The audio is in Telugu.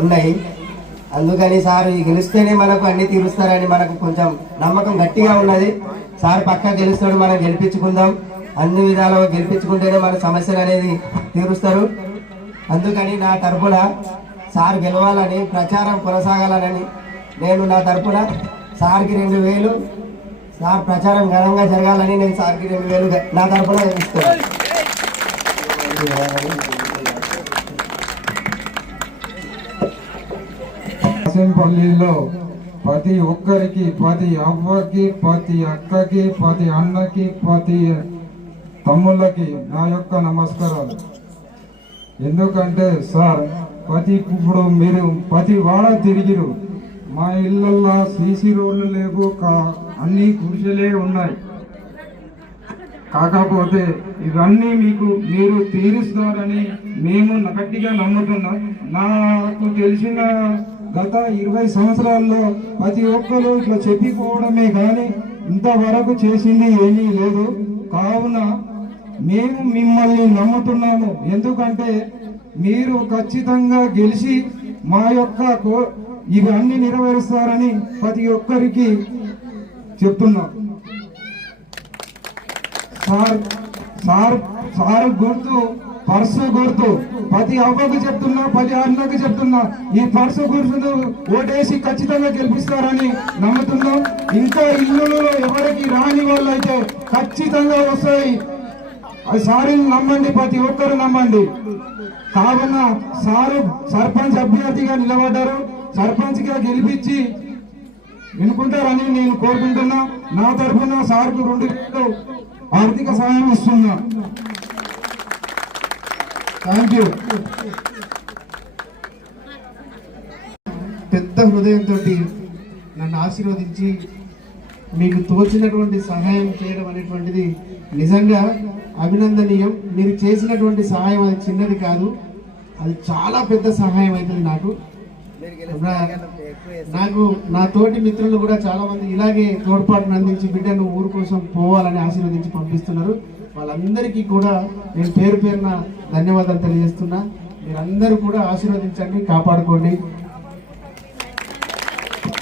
ఉన్నాయి. అందుకని సార్ గెలిస్తేనే మనకు అన్ని తీరుస్తారని మనకు కొంచెం నమ్మకం గట్టిగా ఉన్నది. సార్ పక్కా గెలుస్తాడు, మనం గెలిపించుకుందాం. అన్ని విధాలుగా గెలిపించుకుంటేనే మన సమస్యలు అనేది తీరుస్తారు. అందుకని నా తరఫున సార్ గెలవాలని, ప్రచారం కొనసాగాలని నేను నా తరఫున సార్కి 2000, సార్ ప్రచారం ఘనంగా జరగాలని నేను సార్కి 2000 నా తరఫున ఇస్తాను. పల్లిలో ప్రతి ఒక్కరికి, ప్రతి అవ్వకి, ప్రతి అక్కకి, ప్రతి అన్నకి, ప్రతి తమ్ముళ్ళకి నా యొక్క నమస్కారాలు. ఎందుకంటే సార్ ఇప్పుడు మీరు ప్రతి వాడ తిరిగిరు. మా ఇళ్ళల్లో సీసీ రోడ్లు లేవు, అన్ని గుడిసెలే ఉన్నాయి. కాకపోతే ఇవన్నీ మీరు తీరుస్తారని మేము గట్టిగా నమ్ముతున్నాం. నాకు తెలిసిన గత 20 సంవత్సరాల్లో ప్రతి ఒక్కరు ఇట్లా చెప్పిపోవడమే కానీ ఇంతవరకు చేసింది ఏమీ లేదు. కావున మేము మిమ్మల్ని నమ్ముతున్నాము. ఎందుకంటే మీరు ఖచ్చితంగా గెలిచి మా యొక్క ఇవన్నీ నెరవేరుస్తారని ప్రతి ఒక్కరికి చెప్తున్నాం. సార్ గుర్తు పర్సు గుర్తు ప్రతి అవ్వకు చెప్తున్నా, ప్రతి అన్నకు చెప్తున్నా, ఈ పర్సు గుర్తును ఓటేసి ఖచ్చితంగా గెలిపిస్తారని నమ్ముతున్నాం. ఇంకా ఇల్లులో ఎవరికి రాని వాళ్ళు అయితే ఖచ్చితంగా వస్తాయి. అది సారిని నమ్మండి, ప్రతి ఒక్కరు నమ్మండి. కావున సారు సర్పంచ్ అభ్యర్థిగా నిలబడ్డారు. సర్పంచ్ గా గెలిపించి వినుకుంటారని నేను కోరుకుంటున్నా. నా తరఫున సార్కు 2000 ఆర్థిక సహాయం ఇస్తున్నా. Thank you. పెద్ద హృదయంతో నన్ను ఆశీర్వదించి మీకు తోచినటువంటి సహాయం చేయడం అనేటువంటిది నిజంగా అభినందనీయం. మీరు చేసినటువంటి సహాయం అది చిన్నది కాదు, అది చాలా పెద్ద సహాయం అవుతుంది. నాకు నా తోటి మిత్రులు కూడా చాలా మంది ఇలాగే తోడ్పాటును అందించి బిడ్డను ఊరు కోసం పోవాలని ఆశీర్వదించి పంపిస్తున్నారు. వాళ్ళందరికీ కూడా నేను పేరు పేరున ధన్యవాదాలు తెలియజేస్తున్నా. మీరందరూ కూడా ఆశీర్వదించండి, కాపాడుకోండి.